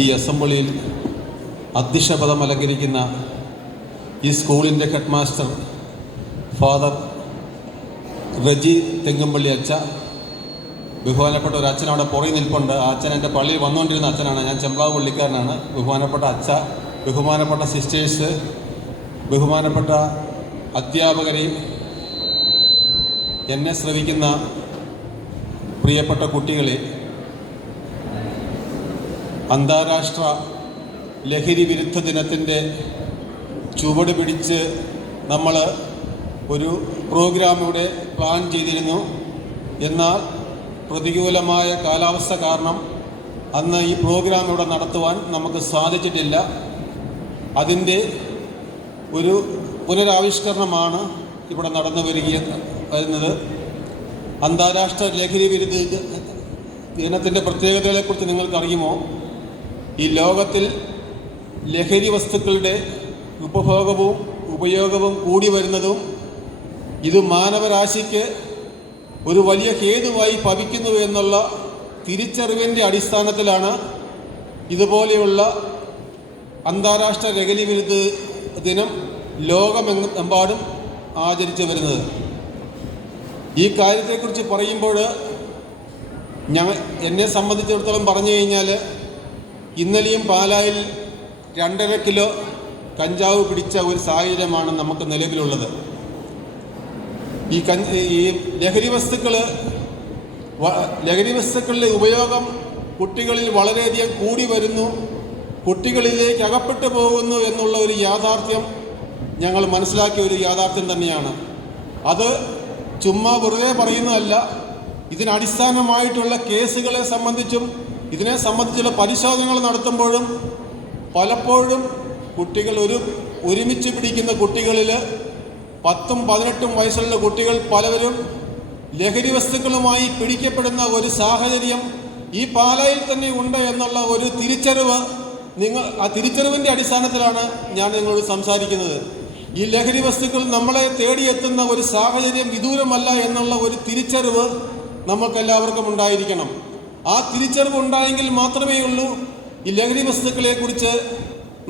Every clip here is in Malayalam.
ഈ അസംബ്ലിയിൽ അധ്യക്ഷപദം അലങ്കരിക്കുന്ന ഈ സ്കൂളിൻ്റെ head master father Reji Thengumpally അച്ഛ, ബഹുമാനപ്പെട്ട ഒരു അച്ഛൻ അവിടെ പുറകെ നിൽപ്പുണ്ട്. ആ അച്ഛൻ എൻ്റെ പള്ളിയിൽ വന്നുകൊണ്ടിരുന്ന അച്ഛനാണ്. ഞാൻ ചെമ്പ്ലാവ് പള്ളിക്കാരനാണ്. ബഹുമാനപ്പെട്ട അച്ഛ, ബഹുമാനപ്പെട്ട സിസ്റ്റേഴ്സ്, ബഹുമാനപ്പെട്ട അധ്യാപകരെ, എന്നെ ശ്രവിക്കുന്ന പ്രിയപ്പെട്ട കുട്ടികളെ, അന്താരാഷ്ട്ര ലഹരി വിരുദ്ധ ദിനത്തിൻ്റെ ചുവട് പിടിച്ച് നമ്മൾ ഒരു പ്രോഗ്രാം ഇവിടെ പ്ലാൻ ചെയ്തിരുന്നു. എന്നാൽ പ്രതികൂലമായ കാലാവസ്ഥ കാരണം അന്ന് ഈ പ്രോഗ്രാം ഇവിടെ നടത്തുവാൻ നമുക്ക് സാധിച്ചിട്ടില്ല. അതിൻ്റെ ഒരു പുനരാവിഷ്കരണമാണ് ഇവിടെ നടന്നു വരുന്നത്. അന്താരാഷ്ട്ര ലഹരി വിരുദ്ധ ദിനത്തിൻ്റെ പ്രത്യേകതകളെക്കുറിച്ച് നിങ്ങൾക്കറിയുമോ? ഈ ലോകത്തിൽ ലഹരി വസ്തുക്കളുടെ ഉപഭോഗവും ഉപയോഗവും കൂടി വരുന്നതും ഇത് മാനവരാശിക്ക് ഒരു വലിയ ഹേതുവായി ഭവിക്കുന്നു എന്നുള്ള തിരിച്ചറിവിൻ്റെ അടിസ്ഥാനത്തിലാണ് ഇതുപോലെയുള്ള അന്താരാഷ്ട്ര ലഹരി വിരുദ്ധ ദിനം ലോകമെമ്പാടും ആചരിച്ചു വരുന്നത്. ഈ കാര്യത്തെക്കുറിച്ച് പറയുമ്പോൾ എന്നെ സംബന്ധിച്ചിടത്തോളം പറഞ്ഞു കഴിഞ്ഞാൽ, ഇന്നലെയും പാലായിൽ 2.5 കിലോ കഞ്ചാവ് പിടിച്ച ഒരു സാഹചര്യമാണ് നമുക്ക് നിലവിലുള്ളത്. ഈ ലഹരി വസ്തുക്കളുടെ ഉപയോഗം കുട്ടികളിൽ വളരെയധികം കൂടി വരുന്നു, കുട്ടികളിലേക്ക് അകപ്പെട്ടു പോകുന്നു എന്നുള്ള ഒരു യാഥാർത്ഥ്യം ഞങ്ങൾ മനസ്സിലാക്കിയ ഒരു യാഥാർത്ഥ്യം തന്നെയാണ്. അത് ചുമ്മാ വെറുതെ പറയുന്നതല്ല. ഇതിനടിസ്ഥാനമായിട്ടുള്ള കേസുകളെ സംബന്ധിച്ചും ഇതിനെ സംബന്ധിച്ചുള്ള പരിശോധനകൾ നടത്തുമ്പോഴും പലപ്പോഴും കുട്ടികൾ ഒരുമിച്ച് പിടിക്കുന്ന കുട്ടികളിൽ 10ഉം 18ഉം വയസ്സുള്ള കുട്ടികൾ പലവരും ലഹരി വസ്തുക്കളുമായി പിടിക്കപ്പെടുന്ന ഒരു സാഹചര്യം ഈ പാലായിൽ തന്നെ ഉണ്ട് എന്നുള്ള ഒരു തിരിച്ചറിവ് ആ തിരിച്ചറിവിൻ്റെ അടിസ്ഥാനത്തിലാണ് ഞാൻ നിങ്ങളോട് സംസാരിക്കുന്നത്. ഈ ലഹരി വസ്തുക്കൾ നമ്മളെ തേടിയെത്തുന്ന ഒരു സാഹചര്യം വിദൂരമല്ല എന്നുള്ള ഒരു തിരിച്ചറിവ് നമുക്കെല്ലാവർക്കും ഉണ്ടായിരിക്കണം. ആ തിരിച്ചറിവ് ഉണ്ടായെങ്കിൽ മാത്രമേ ഉള്ളൂ ഈ ലഹരി വസ്തുക്കളെക്കുറിച്ച്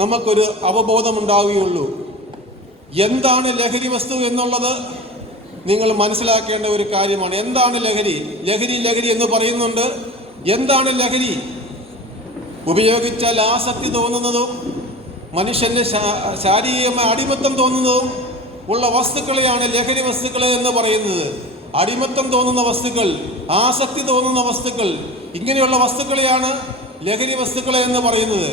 നമുക്കൊരു അവബോധമുണ്ടാവുകയുള്ളൂ. എന്താണ് ലഹരി വസ്തു എന്നുള്ളത് നിങ്ങൾ മനസ്സിലാക്കേണ്ട ഒരു കാര്യമാണ്. എന്താണ് ലഹരി? ലഹരി എന്ന് പറയുന്നുണ്ട്. എന്താണ് ലഹരി? ഉപയോഗിച്ചാൽ ആസക്തി തോന്നുന്നതും മനുഷ്യൻ്റെ ശാരീരികമായ അടിമത്തം തോന്നുന്നതും ഉള്ള വസ്തുക്കളെയാണ് ലഹരി വസ്തുക്കൾ എന്ന് പറയുന്നത്. അടിമത്തം തോന്നുന്ന വസ്തുക്കൾ, ആസക്തി തോന്നുന്ന വസ്തുക്കൾ, ഇങ്ങനെയുള്ള വസ്തുക്കളെയാണ് ലഹരി വസ്തുക്കൾ എന്ന് പറയുന്നത്.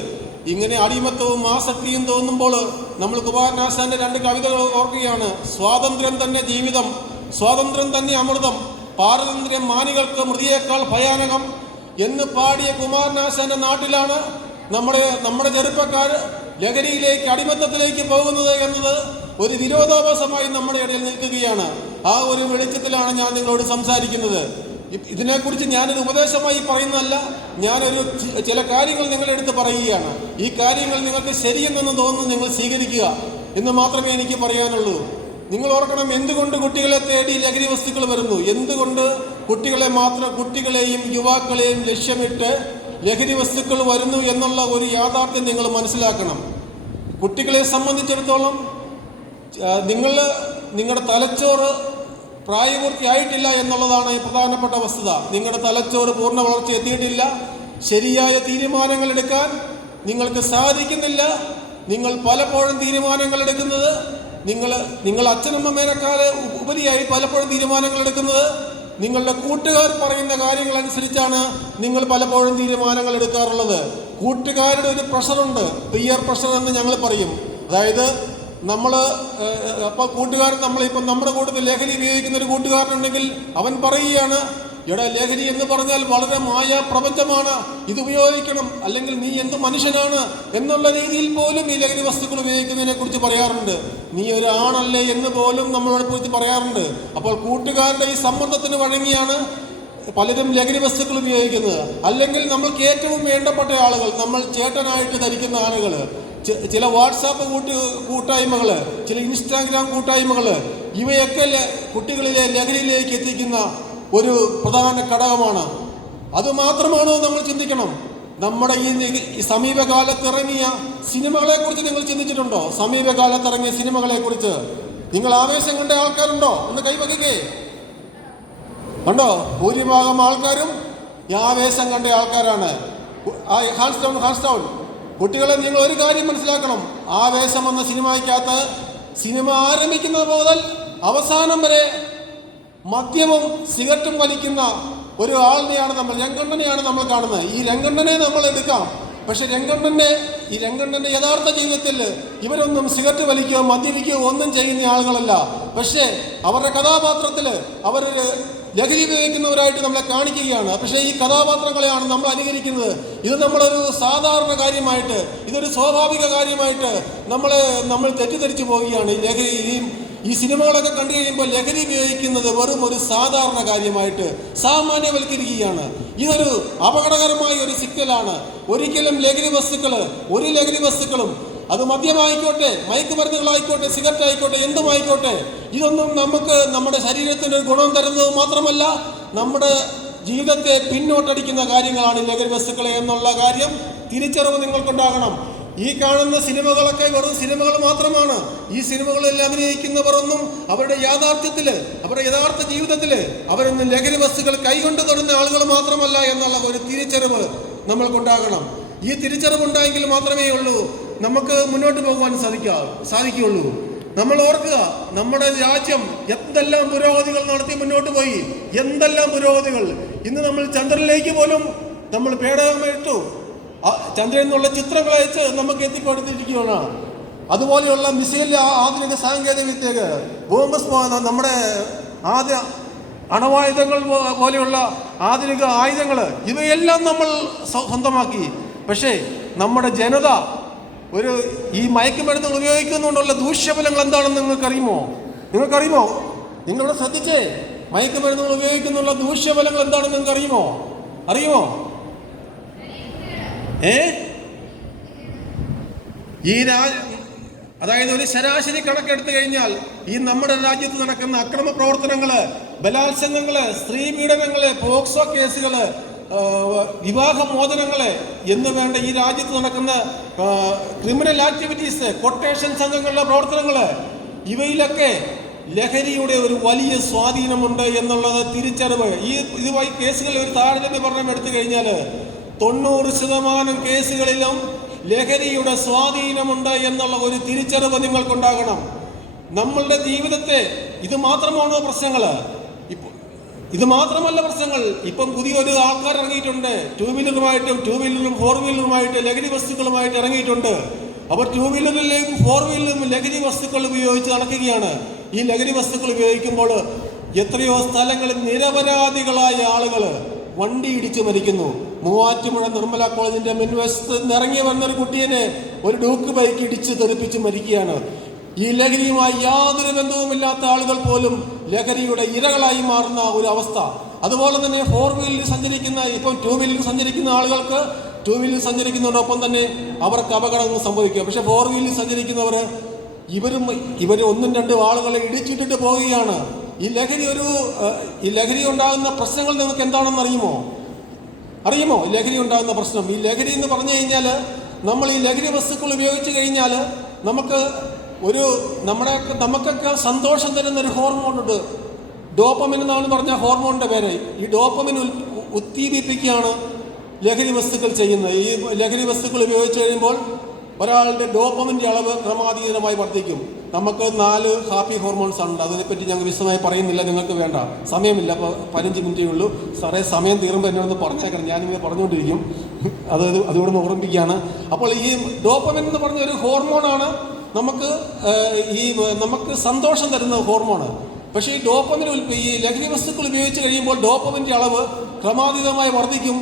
ഇങ്ങനെ അടിമത്തവും ആസക്തിയും തോന്നുമ്പോൾ നമ്മൾ കുമാരനാശാന്റെ 2 കവിതകൾ ഓർക്കുകയാണ്. സ്വാതന്ത്ര്യം തന്നെ ജീവിതം, സ്വാതന്ത്ര്യം തന്നെ അമൃതം, പാരതന്ത്ര്യം മാനികൾക്ക് മൃതിയേക്കാൾ ഭയാനകം എന്ന് പാടിയ കുമാരനാശാന്റെ നാട്ടിലാണ് നമ്മുടെ ചെറുപ്പക്കാർ ലഹരിയിലേക്ക്, അടിമത്തത്തിലേക്ക് പോകുന്നത് എന്നത് ഒരു വിരോധാഭാസമായി നമ്മുടെ ഇടയിൽ നിൽക്കുകയാണ്. ആ ഒരു വെളിച്ചത്തിലാണ് ഞാൻ നിങ്ങളോട് സംസാരിക്കുന്നത്. ഇതിനെക്കുറിച്ച് ഞാനൊരു ഉപദേശമായി പറയുന്നതല്ല, ഞാനൊരു ചില കാര്യങ്ങൾ നിങ്ങളുടെ അടുത്ത് പറയുകയാണ്. ഈ കാര്യങ്ങൾ നിങ്ങൾക്ക് ശരിയെന്നൊന്ന് തോന്നുന്നു നിങ്ങൾ സ്വീകരിക്കുക എന്ന് മാത്രമേ എനിക്ക് പറയാനുള്ളൂ. നിങ്ങൾ ഓർക്കണം, എന്തുകൊണ്ട് കുട്ടികളെ തേടി ലഹരി വസ്തുക്കൾ വരുന്നു, എന്തുകൊണ്ട് കുട്ടികളെയും യുവാക്കളെയും ലക്ഷ്യമിട്ട് ലഹരി വസ്തുക്കൾ വരുന്നു എന്നുള്ള ഒരു യാഥാർത്ഥ്യം നിങ്ങൾ മനസ്സിലാക്കണം. കുട്ടികളെ സംബന്ധിച്ചിടത്തോളം നിങ്ങളുടെ തലച്ചോറ് പ്രായപൂർത്തിയായിട്ടില്ല എന്നുള്ളതാണ് പ്രധാനപ്പെട്ട വസ്തുത. നിങ്ങളുടെ തലച്ചോറ് പൂർണ്ണ വളർച്ച എത്തിയിട്ടില്ല. ശരിയായ തീരുമാനങ്ങൾ എടുക്കാൻ നിങ്ങൾക്ക് സാധിക്കുന്നില്ല. നിങ്ങൾ പലപ്പോഴും തീരുമാനങ്ങൾ എടുക്കുന്നത് നിങ്ങൾ അച്ഛനമ്മേനേക്കാൾ ഉപരിയായി പലപ്പോഴും തീരുമാനങ്ങൾ എടുക്കുന്നത് നിങ്ങളുടെ കൂട്ടുകാർ പറയുന്ന കാര്യങ്ങൾ അനുസരിച്ചാണ് നിങ്ങൾ പലപ്പോഴും തീരുമാനങ്ങൾ എടുക്കാറുള്ളത്. കൂട്ടുകാരുടെ ഒരു പ്രഷറുണ്ട്, പിയർ പ്രഷർ എന്ന് ഞങ്ങൾ പറയും. അതായത് അപ്പോൾ കൂട്ടുകാരൻ നമ്മുടെ കൂട്ടത്തിൽ ലഹരി ഉപയോഗിക്കുന്ന ഒരു കൂട്ടുകാരനുണ്ടെങ്കിൽ അവൻ പറയുകയാണ്, എടാ ലഹരി എന്ന് പറഞ്ഞാൽ വളരെ മായ പ്രപഞ്ചമാണ്, ഇത് ഉപയോഗിക്കണം, അല്ലെങ്കിൽ നീ എന്ത് മനുഷ്യനാണ് എന്നുള്ള രീതിയിൽ പോലും ഈ ലഹരി വസ്തുക്കൾ ഉപയോഗിക്കുന്നതിനെ കുറിച്ച് പറയാറുണ്ട്. നീ ഒരാണല്ലേ എന്ന് പോലും നമ്മളോട് കുറിച്ച് പറയാറുണ്ട്. അപ്പോൾ കൂട്ടുകാരുടെ ഈ സമ്മർദ്ദത്തിന് വഴങ്ങിയാണ് പലരും ലഹരി വസ്തുക്കൾ ഉപയോഗിക്കുന്നത്. അല്ലെങ്കിൽ നമ്മൾക്ക് ഏറ്റവും വേണ്ടപ്പെട്ട ആളുകൾ, നമ്മൾ ചേട്ടനായിട്ട് ധരിക്കുന്ന ആളുകൾ, ചില വാട്സാപ്പ് കൂട്ടായ്മകൾ, ചില ഇൻസ്റ്റാഗ്രാം കൂട്ടായ്മകൾ, ഇവയൊക്കെ കുട്ടികളിലെ ലഹരിയിലേക്ക് എത്തിക്കുന്ന ഒരു പ്രധാന ഘടകമാണ്. അതുമാത്രമാണോ നമ്മൾ ചിന്തിക്കണം? നമ്മുടെ ഈ സമീപകാലത്ത് ഇറങ്ങിയ സിനിമകളെ കുറിച്ച് നിങ്ങൾ ചിന്തിച്ചിട്ടുണ്ടോ? സമീപകാലത്ത് ഇറങ്ങിയ സിനിമകളെ കുറിച്ച് നിങ്ങൾ ആവേശം കണ്ട ആൾക്കാരുണ്ടോ? ഒന്ന് കൈവയ്ക്കേ. കണ്ടോ? ഭൂരിഭാഗം ആൾക്കാരും ഈ ആവേശം കണ്ട ആൾക്കാരാണ്. Hands down. കുട്ടികളെ, നിങ്ങൾ ഒരു കാര്യം മനസ്സിലാക്കണം. ആവേശം എന്ന സിനിമയ്ക്കകത്ത് സിനിമ ആരംഭിക്കുന്നത് മുതൽ അവസാനം വരെ മദ്യവും സിഗരറ്റും വലിക്കുന്ന ഒരു ആളിനെയാണ് രംഗണ്ണനെയാണ് നമ്മൾ കാണുന്നത്. ഈ രംഗണ്ണനെ നമ്മൾ എടുക്കാം. പക്ഷെ രംഗണ്ണന്റെ യഥാർത്ഥ ജീവിതത്തിൽ ഇവരൊന്നും സിഗരറ്റ് വലിക്കുകയോ മദ്യപിക്കുകയോ ഒന്നും ചെയ്യുന്ന ആളുകളല്ല. പക്ഷേ അവരുടെ കഥാപാത്രത്തിൽ അവർ ലഹരി ഉപയോഗിക്കുന്നവരായിട്ട് നമ്മളെ കാണിക്കുകയാണ്. പക്ഷേ ഈ കഥാപാത്രങ്ങളെയാണ് നമ്മൾ അനുകരിക്കുന്നത്. ഇത് നമ്മളൊരു സാധാരണ കാര്യമായിട്ട്, ഇതൊരു സ്വാഭാവിക കാര്യമായിട്ട് നമ്മൾ തെറ്റിദ്ധരിച്ചു പോവുകയാണ്. ഈ സിനിമകളൊക്കെ കണ്ടു കഴിയുമ്പോൾ ലഹരി ഉപയോഗിക്കുന്നത് വെറും ഒരു സാധാരണ കാര്യമായിട്ട് സാമാന്യവൽക്കരിക്കുകയാണ്. ഇതൊരു അപകടകരമായ ഒരു സിഗ്നലാണ്. ഒരിക്കലും ഒരു ലഹരി വസ്തുക്കളും, അത് മദ്യമായിക്കോട്ടെ, മയക്കുമരുന്നുകളായിക്കോട്ടെ, സിഗരറ്റ് ആയിക്കോട്ടെ, എന്തുമായിക്കോട്ടെ, ഇതൊന്നും നമ്മുടെ ശരീരത്തിന് ഒരു ഗുണം തരുന്നത് മാത്രമല്ല, നമ്മുടെ ജീവിതത്തെ പിന്നോട്ടടിക്കുന്ന കാര്യങ്ങളാണ് ലഹരി വസ്തുക്കളെ എന്നുള്ള കാര്യം തിരിച്ചറിവ് നിങ്ങൾക്കുണ്ടാകണം. ഈ കാണുന്ന സിനിമകളൊക്കെ വെറും സിനിമകൾ മാത്രമാണ്. ഈ സിനിമകളിൽ അഭിനയിക്കുന്നവരൊന്നും അവരുടെ യഥാർത്ഥ ജീവിതത്തിൽ അവരൊന്നും ലഹരി വസ്തുക്കൾ കൈകൊണ്ട് തൊടുന്ന ആളുകൾ മാത്രമല്ല എന്നുള്ള ഒരു തിരിച്ചറിവ് നമ്മൾക്കുണ്ടാകണം. ഈ തിരിച്ചറിവുണ്ടായെങ്കിൽ മാത്രമേ നമുക്ക് മുന്നോട്ട് പോകുവാൻ സാധിക്കുകയുള്ളൂ. നമ്മൾ ഓർക്കുക, നമ്മുടെ രാജ്യം എന്തെല്ലാം പുരോഗതികൾ നടത്തി മുന്നോട്ട് പോയി. എന്തെല്ലാം പുരോഗതികൾ! ഇന്ന് നമ്മൾ ചന്ദ്രനിലേക്ക് പോലും നമ്മൾ പേടകമിട്ടു. ചന്ദ്രനിൽ നിന്നുള്ള ചിത്രങ്ങൾ അയച്ച് നമുക്ക് എത്തിപ്പെടുത്തിയിരിക്കുകയാണ്. അതുപോലെയുള്ള മിസൈൽ, ആധുനിക സാങ്കേതിക വിദ്യകൾ, നമ്മുടെ അണവായുധങ്ങൾ പോലെയുള്ള ആധുനിക ആയുധങ്ങൾ, ഇവയെല്ലാം നമ്മൾ സ്വന്തമാക്കി. പക്ഷേ നമ്മുടെ ജനത ഈ മയക്കുമരുന്നുകൾ ഉപയോഗിക്കുന്നതുകൊണ്ടുള്ള ദൂഷ്യഫലങ്ങൾ എന്താണെന്ന് നിങ്ങൾക്കറിയുമോ? നിങ്ങളിവിടെ ശ്രദ്ധിച്ചേ. മയക്കുമരുന്നുകൾ ഉപയോഗിക്കുന്നുള്ള ദൂഷ്യഫലങ്ങൾ എന്താണെന്ന് നിങ്ങൾക്ക് അറിയുമോ? അതായത് ഒരു ശരാശരി കണക്കെടുത്തു കഴിഞ്ഞാൽ ഈ നമ്മുടെ രാജ്യത്ത് നടക്കുന്ന അക്രമ പ്രവർത്തനങ്ങള്, ബലാത്സംഗങ്ങള്, സ്ത്രീ പീഡനങ്ങള്, പോക്സോ കേസുകള്, വിവാഹമോചനങ്ങള് എന്ന് വേണ്ട ഈ രാജ്യത്ത് നടക്കുന്ന ക്രിമിനൽ ആക്ടിവിറ്റീസ്, കൊട്ടേഷൻ സംഘങ്ങളുടെ പ്രവർത്തനങ്ങള്, ഇവയിലൊക്കെ ലഹരിയുടെ ഒരു വലിയ സ്വാധീനമുണ്ട് എന്നുള്ളത് തിരിച്ചറിവ്. ഇതുമായി കേസുകളിൽ ഒരു താരതമ്യ പഠനം എടുത്തു കഴിഞ്ഞാൽ 90% കേസുകളിലും ലഹരിയുടെ സ്വാധീനമുണ്ട് എന്നുള്ള ഒരു തിരിച്ചറിവ് നിങ്ങൾക്കുണ്ടാകണം. നമ്മളുടെ ജീവിതത്തെ ഇത് മാത്രമാണോ പ്രശ്നങ്ങൾ? ഇത് മാത്രമല്ല പ്രശ്നങ്ങൾ. ഇപ്പം പുതിയൊരു ആൾക്കാർ ഇറങ്ങിയിട്ടുണ്ട്. ടൂ വീലറും 4 വീലറുമായിട്ട് ലഹരി വസ്തുക്കളുമായിട്ട് ഇറങ്ങിയിട്ടുണ്ട്. അവർ 2 വീലറിലും 4 വീലറിലും ലഹരി വസ്തുക്കൾ ഉപയോഗിച്ച് നടക്കുകയാണ്. ഈ ലഹരി വസ്തുക്കൾ ഉപയോഗിക്കുമ്പോൾ എത്രയോ സ്ഥലങ്ങളിൽ നിരപരാധികളായ ആളുകൾ വണ്ടി ഇടിച്ച് മരിക്കുന്നു. മൂവാറ്റുപുഴ നിർമ്മല കോളേജിന്റെ മുൻവശത്ത് ഇറങ്ങി വന്നൊരു കുട്ടിയെ ഒരു ഡൂക്ക് ബൈക്ക് ഇടിച്ച് തെറിപ്പിച്ച് മരിക്കുകയാണ്. ഈ ലഹരിയുമായി യാതൊരു ബന്ധവുമില്ലാത്ത ആളുകൾ പോലും ലഹരിയുടെ ഇരകളായി മാറുന്ന ഒരു അവസ്ഥ. അതുപോലെ തന്നെ 4 വീലറിൽ സഞ്ചരിക്കുന്ന, ഇപ്പം 2 വീലറിൽ സഞ്ചരിക്കുന്ന ആളുകൾക്ക് 2 വീലറിൽ സഞ്ചരിക്കുന്നതോടൊപ്പം തന്നെ അവർക്ക് അപകടങ്ങൾ സംഭവിക്കുക. പക്ഷെ 4 വീലറിൽ സഞ്ചരിക്കുന്നവർ ഇവർ 1-2 ആളുകളെ ഇടിച്ചിട്ടിട്ട് പോവുകയാണ്. ഈ ലഹരി ഉണ്ടാകുന്ന പ്രശ്നങ്ങൾ നിങ്ങൾക്ക് എന്താണെന്ന് അറിയുമോ? ലഹരി ഉണ്ടാകുന്ന പ്രശ്നം, ഈ ലഹരി എന്ന് പറഞ്ഞു കഴിഞ്ഞാൽ, നമ്മൾ ഈ ലഹരി വസ്തുക്കൾ ഉപയോഗിച്ച് കഴിഞ്ഞാൽ നമുക്കൊക്കെ സന്തോഷം തരുന്ന ഒരു ഹോർമോണുണ്ട്. ഡോപ്പമിൻ എന്നാണ് പറഞ്ഞ ഹോർമോണിൻ്റെ പേര്. ഈ ഡോപ്പമിൻ ഉത്തേജിപ്പിക്കുകയാണ് ലഹരി വസ്തുക്കൾ ചെയ്യുന്നത്. ഈ ലഹരി വസ്തുക്കൾ ഉപയോഗിച്ച് കഴിയുമ്പോൾ ഒരാളുടെ ഡോപ്പമിൻ്റെ അളവ് ക്രമാതീതമായി വർദ്ധിക്കും. നമുക്ക് 4 ഹാപ്പി ഹോർമോൺസ് ഉണ്ട്. അതിനെപ്പറ്റി ഞങ്ങൾ വിശദമായി പറയുന്നില്ല, നിങ്ങൾക്ക് വേണ്ട, സമയമില്ല. അപ്പോൾ 15 മിനിറ്റേ ഉള്ളൂ. സാറേ, സമയം തീരുമ്പോൾ എന്നോടൊന്ന് പറഞ്ഞേക്കണം, ഞാനിങ്ങനെ പറഞ്ഞുകൊണ്ടിരിക്കും. അതുകൊണ്ട് ഓർമ്മിപ്പിക്കുകയാണ്. അപ്പോൾ ഈ ഡോപ്പമിൻ എന്ന് പറഞ്ഞ ഒരു ഹോർമോണാണ് നമുക്ക് സന്തോഷം തരുന്ന ഹോർമോണ്. പക്ഷേ ഈ ഈ ലഹരി വസ്തുക്കൾ ഉപയോഗിച്ച് കഴിയുമ്പോൾ ഡോപ്പമിൻ്റെ അളവ് ക്രമാതീതമായി വർദ്ധിക്കും.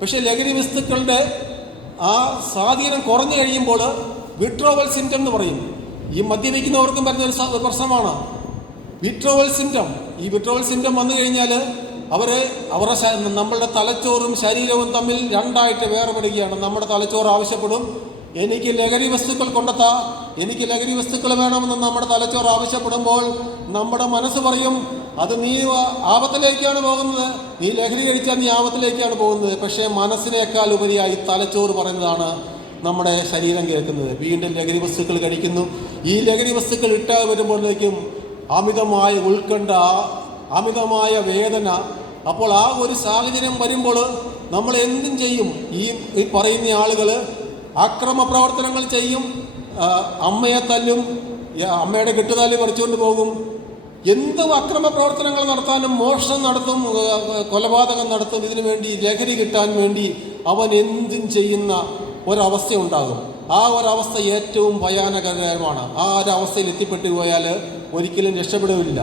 പക്ഷേ ലഹരി വസ്തുക്കളുടെ ആ സ്വാധീനം കുറഞ്ഞു കഴിയുമ്പോൾ വിട്രോവൽ സിംറ്റം എന്ന് പറയും. ഈ മദ്യപിക്കുന്നവർക്കും വരുന്ന ഒരു പ്രശ്നമാണ് വിട്രോവൽ സിംറ്റം. ഈ വിട്രോവൽ സിംറ്റം വന്നു കഴിഞ്ഞാൽ നമ്മളുടെ തലച്ചോറും ശരീരവും തമ്മിൽ 2ആയിട്ട് വേർപെടുകയാണ്. നമ്മുടെ തലച്ചോറ് ആവശ്യപ്പെടും, എനിക്ക് ലഹരി വസ്തുക്കൾ എനിക്ക് ലഹരി വസ്തുക്കൾ വേണമെന്ന് നമ്മുടെ തലച്ചോറ് ആവശ്യപ്പെടുമ്പോൾ നമ്മുടെ മനസ്സ് പറയും, അത് നീ ആപത്തിലേക്കാണ് പോകുന്നത്, നീ ലഹരി കഴിച്ചാൽ നീ ആപത്തിലേക്കാണ് പോകുന്നത്. പക്ഷേ മനസ്സിനേക്കാൾ ഉപരിയായി തലച്ചോറ് പറയുന്നതാണ് നമ്മുടെ ശരീരം കേൾക്കുന്നത്. വീണ്ടും ലഹരി വസ്തുക്കൾ കഴിക്കുന്നു. ഈ ലഹരി വസ്തുക്കൾ ഇട്ടാൽ വരുമ്പോഴേക്കും അമിതമായ ഉത്കണ്ഠ, അമിതമായ വേദന. അപ്പോൾ ആ ഒരു സാഹചര്യം വരുമ്പോൾ നമ്മൾ എന്തും ചെയ്യും. ഈ പറയുന്ന ആളുകൾ അക്രമ പ്രവർത്തനങ്ങൾ ചെയ്യും, അമ്മയെ തല്ലും, അമ്മയുടെ കെട്ടുതാലി പറിച്ചുകൊണ്ട് പോകും, എന്തും അക്രമ പ്രവർത്തനങ്ങൾ നടത്താനും, മോഷണം നടത്തും, കൊലപാതകം നടത്തും. ഇതിനു വേണ്ടി ലഹരി കിട്ടാൻ വേണ്ടി അവൻ എന്തും ചെയ്യുന്ന ഒരവസ്ഥ ഉണ്ടാകും. ആ ഒരവസ്ഥ ഏറ്റവും ഭയാനകരമാണ്. ആ ഒരവസ്ഥയിൽ എത്തിപ്പെട്ടു പോയാൽ ഒരിക്കലും രക്ഷപ്പെടുകയില്ല.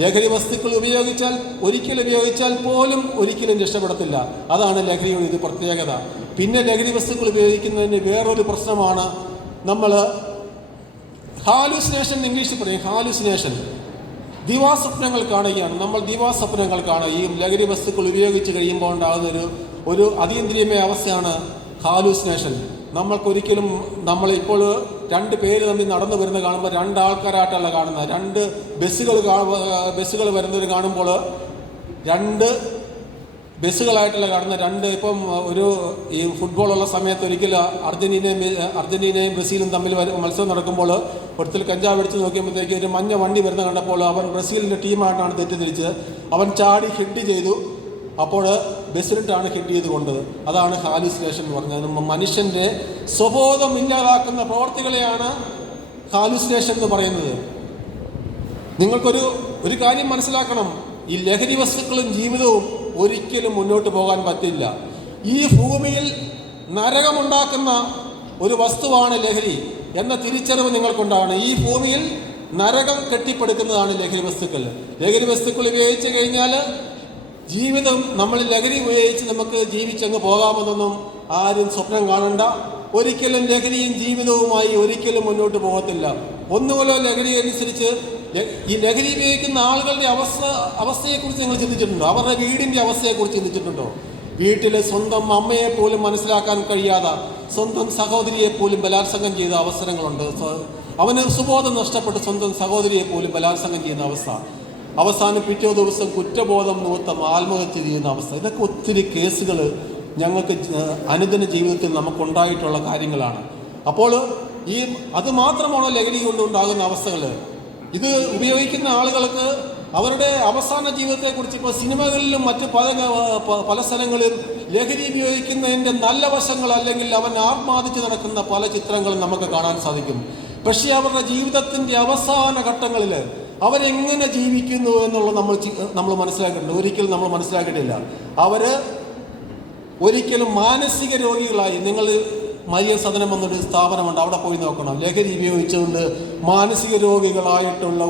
ലഹരി വസ്തുക്കൾ ഉപയോഗിച്ചാൽ പോലും ഒരിക്കലും രക്ഷപ്പെടത്തില്ല. അതാണ് ലഹരിയുടെ ഇത് പ്രത്യേകത. പിന്നെ ലഹരി വസ്തുക്കൾ ഉപയോഗിക്കുന്നതിന് വേറൊരു പ്രശ്നമാണ്, നമ്മൾ ഹാലൂസിനേഷൻ, ഇംഗ്ലീഷിൽ പറയും ഹാലൂസിനേഷൻ, ദിവാസ്വപ്നങ്ങൾ കാണുകയാണ്. നമ്മൾ ദിവാസ്വപ്നങ്ങൾ കാണുക ഈ ലഹരി വസ്തുക്കൾ ഉപയോഗിച്ച് കഴിയുമ്പോൾ ഉണ്ടാകുന്ന ഒരു അതീന്ദ്രിയമായ അവസ്ഥയാണ് ഹാലൂസിനേഷൻ. നമ്മൾക്കൊരിക്കലും നമ്മളിപ്പോൾ രണ്ട് പേര് തമ്മിൽ നടന്നു വരുന്നത് കാണുമ്പോൾ രണ്ടാൾക്കാരായിട്ടല്ല കാണുന്നത്. രണ്ട് ബസ്സുകൾ വരുന്നത് കാണുമ്പോൾ രണ്ട് ബസ്സുകളായിട്ടല്ല കാണുന്ന ഇപ്പം ഈ ഫുട്ബോളുള്ള സമയത്ത് ഒരിക്കലും അർജന്റീനയും ബ്രസീലും തമ്മിൽ മത്സരം നടക്കുമ്പോൾ ഒരുത്തിൽ കഞ്ചാവ് അടിച്ച് നോക്കിയപ്പോഴത്തേക്ക് ഒരു മഞ്ഞ വണ്ടി വരുന്ന കണ്ടപ്പോൾ അവൻ ബ്രസീലിൻ്റെ ടീമായിട്ടാണ് തെറ്റിദ്ധരിച്ച് അവൻ ചാടി ഹെഡ് ചെയ്തു. അപ്പോൾ ബസ്സിലിട്ടാണ് ഹെഡ് ചെയ്ത് കൊണ്ടത്. അതാണ് ഹാലൂസിനേഷൻ എന്ന് പറഞ്ഞത്. മനുഷ്യൻ്റെ സ്വബോധം ഇല്ലാതാക്കുന്ന പ്രവർത്തികളെയാണ് ഹാലൂസിനേഷൻ എന്ന് പറയുന്നത്. നിങ്ങൾക്കൊരു കാര്യം മനസ്സിലാക്കണം, ഈ ലഹരി വസ്തുക്കളും ജീവിതവും ഒരിക്കലും മുന്നോട്ട് പോകാൻ പറ്റില്ല. ഈ ഭൂമിയിൽ നരകമുണ്ടാക്കുന്ന ഒരു വസ്തുവാണ് ലഹരി എന്ന തിരിച്ചറിവ് നിങ്ങൾക്കുണ്ടാവണം. ഈ ഭൂമിയിൽ നരകം കെട്ടിപ്പടുക്കുന്നതാണ് ലഹരി വസ്തുക്കൾ. ലഹരി വസ്തുക്കൾ ഉപയോഗിച്ച് കഴിഞ്ഞാൽ ജീവിതം, നമ്മൾ ലഹരി ഉപയോഗിച്ച് നമുക്ക് ജീവിച്ചങ്ങ് പോകാമെന്നൊന്നും ആരും സ്വപ്നം കാണണ്ട. ഒരിക്കലും ലഹരിയും ജീവിതവുമായി ഒരിക്കലും മുന്നോട്ട് പോകത്തില്ല. ഒന്നുപോലെ ലഹരി അനുസരിച്ച് ഈ ലഹരി ഉപയോഗിക്കുന്ന ആളുകളുടെ അവസ്ഥയെക്കുറിച്ച് നിങ്ങൾ ചിന്തിച്ചിട്ടുണ്ടോ? അവരുടെ വീടിൻ്റെ അവസ്ഥയെക്കുറിച്ച് ചിന്തിച്ചിട്ടുണ്ടോ? വീട്ടിൽ സ്വന്തം അമ്മയെ പോലും മനസ്സിലാക്കാൻ കഴിയാതെ സ്വന്തം സഹോദരിയെ പോലും ബലാത്സംഗം ചെയ്ത അവസരങ്ങളുണ്ട്. അവന് സുബോധം നഷ്ടപ്പെട്ട് സ്വന്തം സഹോദരിയെ പോലും ബലാത്സംഗം ചെയ്യുന്ന അവസ്ഥ. അവസാനം പിറ്റേ ദിവസം കുറ്റബോധം നിമിത്തം ആത്മഹത്യ ചെയ്യുന്ന അവസ്ഥ. ഇതൊക്കെ ഒത്തിരി കേസുകൾ ഞങ്ങൾക്ക് അനുദിന ജീവിതത്തിൽ നമുക്കുണ്ടായിട്ടുള്ള കാര്യങ്ങളാണ്. അപ്പോൾ അത് മാത്രമാണോ ലഹരി കൊണ്ടുണ്ടാകുന്ന അവസ്ഥകൾ? ഇത് ഉപയോഗിക്കുന്ന ആളുകൾക്ക് അവരുടെ അവസാന ജീവിതത്തെക്കുറിച്ച് ഇപ്പോൾ സിനിമകളിലും മറ്റ് പല സ്ഥലങ്ങളിലും ലഹരി ഉപയോഗിക്കുന്നതിൻ്റെ നല്ല വശങ്ങൾ അല്ലെങ്കിൽ അവൻ ആത്മാദിച്ച് നടക്കുന്ന പല ചിത്രങ്ങളും നമുക്ക് കാണാൻ സാധിക്കും. പക്ഷേ അവരുടെ ജീവിതത്തിൻ്റെ അവസാന ഘട്ടങ്ങളിൽ അവരെങ്ങനെ ജീവിക്കുന്നു എന്നുള്ളത് നമ്മൾ മനസ്സിലാക്കിയിട്ടുണ്ട്. ഒരിക്കലും നമ്മൾ മനസ്സിലാക്കിയിട്ടില്ല. അവർ ഒരിക്കലും മാനസിക രോഗികളായി, നിങ്ങൾ മരിയൻ സദനം എന്നൊരു സ്ഥാപനമുണ്ട്, അവിടെ പോയി നോക്കണം. ലഹരി ഉപയോഗിച്ചുകൊണ്ട് മാനസിക രോഗികളായിട്ടുള്ള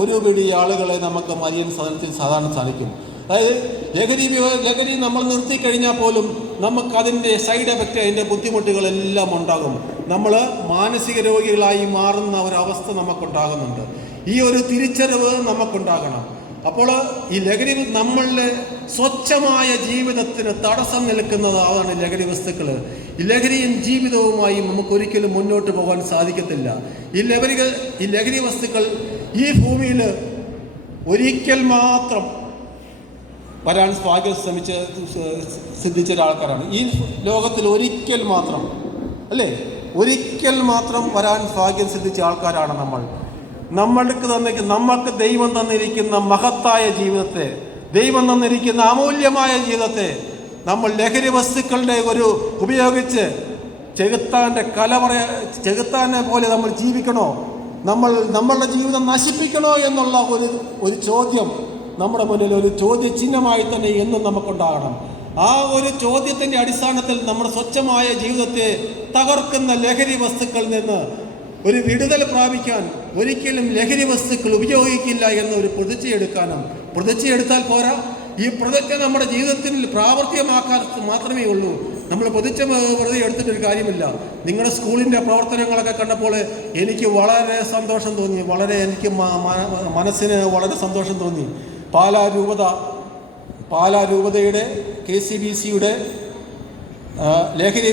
ഒരു പിടി ആളുകളെ നമുക്ക് മരിയൻ സദനത്തിൽ സാധാരണ സാധിക്കും. അതായത് ലഹരി നമ്മൾ നിർത്തിക്കഴിഞ്ഞാൽ പോലും നമുക്കതിൻ്റെ സൈഡ് എഫക്റ്റ്, അതിൻ്റെ ബുദ്ധിമുട്ടുകളെല്ലാം ഉണ്ടാകും. നമ്മൾ മാനസിക രോഗികളായി മാറുന്ന ഒരവസ്ഥ നമുക്കുണ്ടാകുന്നുണ്ട്. ഈ ഒരു തിരിച്ചറിവ് നമുക്കുണ്ടാകണം. അപ്പോൾ ഈ ലഹരി നമ്മളുടെ സ്വച്ഛമായ ജീവിതത്തിന് തടസ്സം നിൽക്കുന്നത് അതാണ് ലഹരി വസ്തുക്കൾ. ഈ ലഹരിയും ജീവിതവുമായി നമുക്കൊരിക്കലും മുന്നോട്ട് പോകാൻ സാധിക്കത്തില്ല. ഈ ലഹരി വസ്തുക്കൾ ഈ ഭൂമിയിൽ ഒരിക്കൽ മാത്രം വരാൻ ഭാഗ്യം സിദ്ധിച്ച ഒരാൾക്കാരാണ്. ഈ ലോകത്തിൽ ഒരിക്കൽ മാത്രം, അല്ലേ, ഒരിക്കൽ മാത്രം വരാൻ ഭാഗ്യം സിദ്ധിച്ച ആൾക്കാരാണ് നമ്മൾ. നമ്മൾക്ക് ദൈവം തന്നിരിക്കുന്ന മഹത്തായ ജീവിതത്തെ, ദൈവം തന്നിരിക്കുന്ന അമൂല്യമായ ജീവിതത്തെ നമ്മൾ ലഹരി വസ്തുക്കളുടെ ഉപയോഗിച്ച് ചെകുത്താനെ പോലെ നമ്മൾ ജീവിക്കണോ? നമ്മളുടെ ജീവിതം നശിപ്പിക്കണോ എന്നുള്ള ഒരു ചോദ്യം നമ്മുടെ മുന്നിൽ ഒരു ചോദ്യചിഹ്നമായി തന്നെ എന്നും നമുക്കുണ്ടാകണം. ആ ഒരു ചോദ്യത്തിൻ്റെ അടിസ്ഥാനത്തിൽ നമ്മുടെ സ്വച്ഛമായ ജീവിതത്തെ തകർക്കുന്ന ലഹരി വസ്തുക്കളിൽ നിന്ന് ഒരു വിടുതൽ പ്രാപിക്കാൻ ഒരിക്കലും ലഹരി വസ്തുക്കൾ ഉപയോഗിക്കില്ല എന്നൊരു പ്രതിജ്ഞയെടുത്താൽ പോരാ. ഈ പ്രതിജ്ഞ നമ്മുടെ ജീവിതത്തിൽ പ്രാവർത്തികമാക്കാൻ മാത്രമേ ഉള്ളൂ. നമ്മൾ വെറുതെ എടുത്തിട്ടൊരു കാര്യമില്ല. നിങ്ങളുടെ സ്കൂളിൻ്റെ പ്രവർത്തനങ്ങളൊക്കെ കണ്ടപ്പോൾ എനിക്ക് വളരെ സന്തോഷം തോന്നി. എനിക്ക് മനസ്സിന് വളരെ സന്തോഷം തോന്നി. പാലാ രൂപതയുടെ KCBCയുടെ ലഹരി